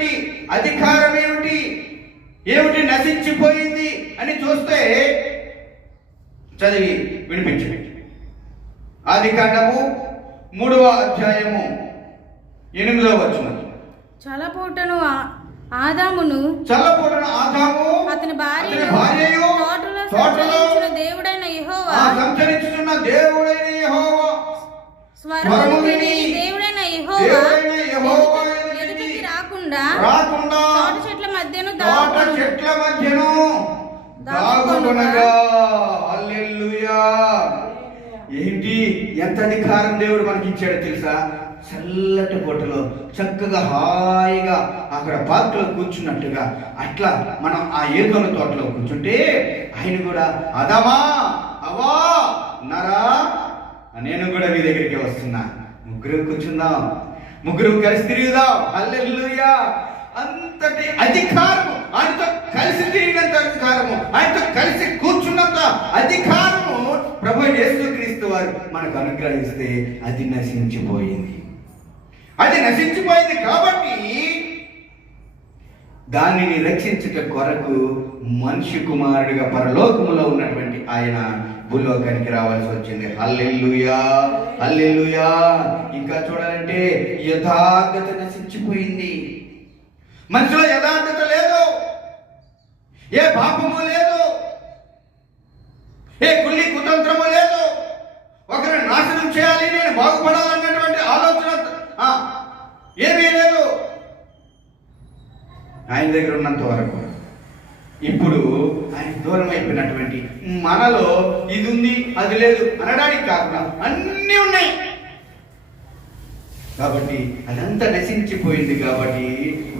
ఏమిటి, అధికారం ఏమిటి, ఏమిటి నశించిపోయింది అని చూస్తే చదివి వినిపించండి. ఆదికాండము 3వ అధ్యాయము 8వ వచనం. చల్లపూటను ఆదాము అతని భార్యయు తోటలో దేవుడైన యెహోవా సంచరించుచున్న దేవుడైన యెహోవా స్వరము విని దేవుడైన యెహోవా ఎదుటికి రాకుండా తోట చెట్ల మధ్యను దాగుకొనగా. హల్లెలూయా. ఏంటి, ఎంత అధికారం దేవుడు మనకి ఇచ్చాడో తెలుసా? చల్లటి పూటలో చక్కగా హాయిగా అక్కడ పార్కులో కూర్చున్నట్టుగా అట్లా మనం ఆ ఏదోల తోటలో కూర్చుంటే ఆయన కూడా అదమా అవా నరా నేను కూడా మీ దగ్గరికి వస్తున్నా, ముగ్గురు కూర్చుందాం, ముగ్గురు కలిసి తిరుగుదాం. హల్లెలూయా. అంతటి అధికారము, ఆయనతో కలిసి తిరిగినంత అధికారము, ఆయనతో కలిసి కూర్చున్నంత అధికారము ప్రభు యేసుక్రీస్తు వారు మనకు అనుగ్రహిస్తే అది నశించిపోయింది. అది నశించిపోయింది కాబట్టి దానిని రక్షించుట కొరకు మనిషి కుమారుడిగా పరలోకములో ఉన్నటువంటి ఆయన భూలోకానికి రావాల్సి వచ్చింది. హల్లెలూయా, హల్లెలూయా. ఇంకా చూడాలంటే యథార్థత నశించిపోయింది. మనిషిలో యథార్థత లేదు, ఏ పాపము లేదు, ఏ కుళ్ళి కుతంత్రము లేదు. ఒకరిని నాశనం చేయాలి, నేను బాగుపడాలన్నటువంటి ఆలోచన ఏమీ లేదు ఆయన దగ్గర ఉన్నంత వరకు. ఇప్పుడు ఆయన దూరం అయిపోయినటువంటి మనలో ఇది ఉంది అది లేదు అనడానికి కాకుండా అన్నీ ఉన్నాయి కాబట్టి అదంతా నశించిపోయింది. కాబట్టి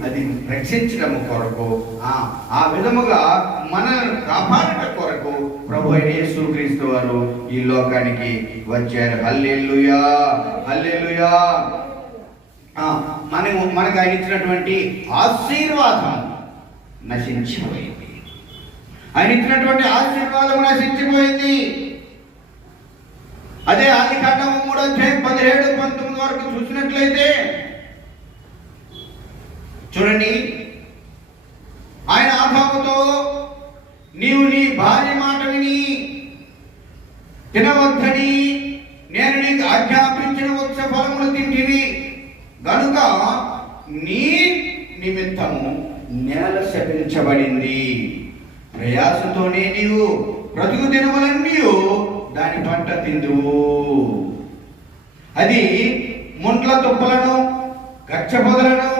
అది రక్షించడం కొరకు ఆ విధముగా మనల్ని కాపాడట కొరకు ప్రభు అయిన యేసుక్రీస్తు వారు ఈ లోకానికి వచ్చారు. హల్లెలూయా, హల్లెలూయా. మనకు ఆయన ఇచ్చినటువంటి ఆశీర్వాదం నశించిపోయింది. ఆయన ఇచ్చినటువంటి ఆశీర్వాదం నశించిపోయింది. అదే ఆదికాండము 3వ అధ్యాయం 17-19 వరకు చూసినట్లయితే చూడండి, ఆయన ఆదాముతో నీవు నీ భార్య మాట విని తినవద్దని నేను నీకు ఆజ్ఞాపించిన వృక్ష ఫలములు తింటివి గనుక నీ నిమిత్తము నేల శపించబడింది, ప్రయాసతోనే నీవు బ్రతుకు దినములన్నీ దాని పంట తిందువు. అది ముండ్ల తుప్పలను, గచ్చ పొదలను,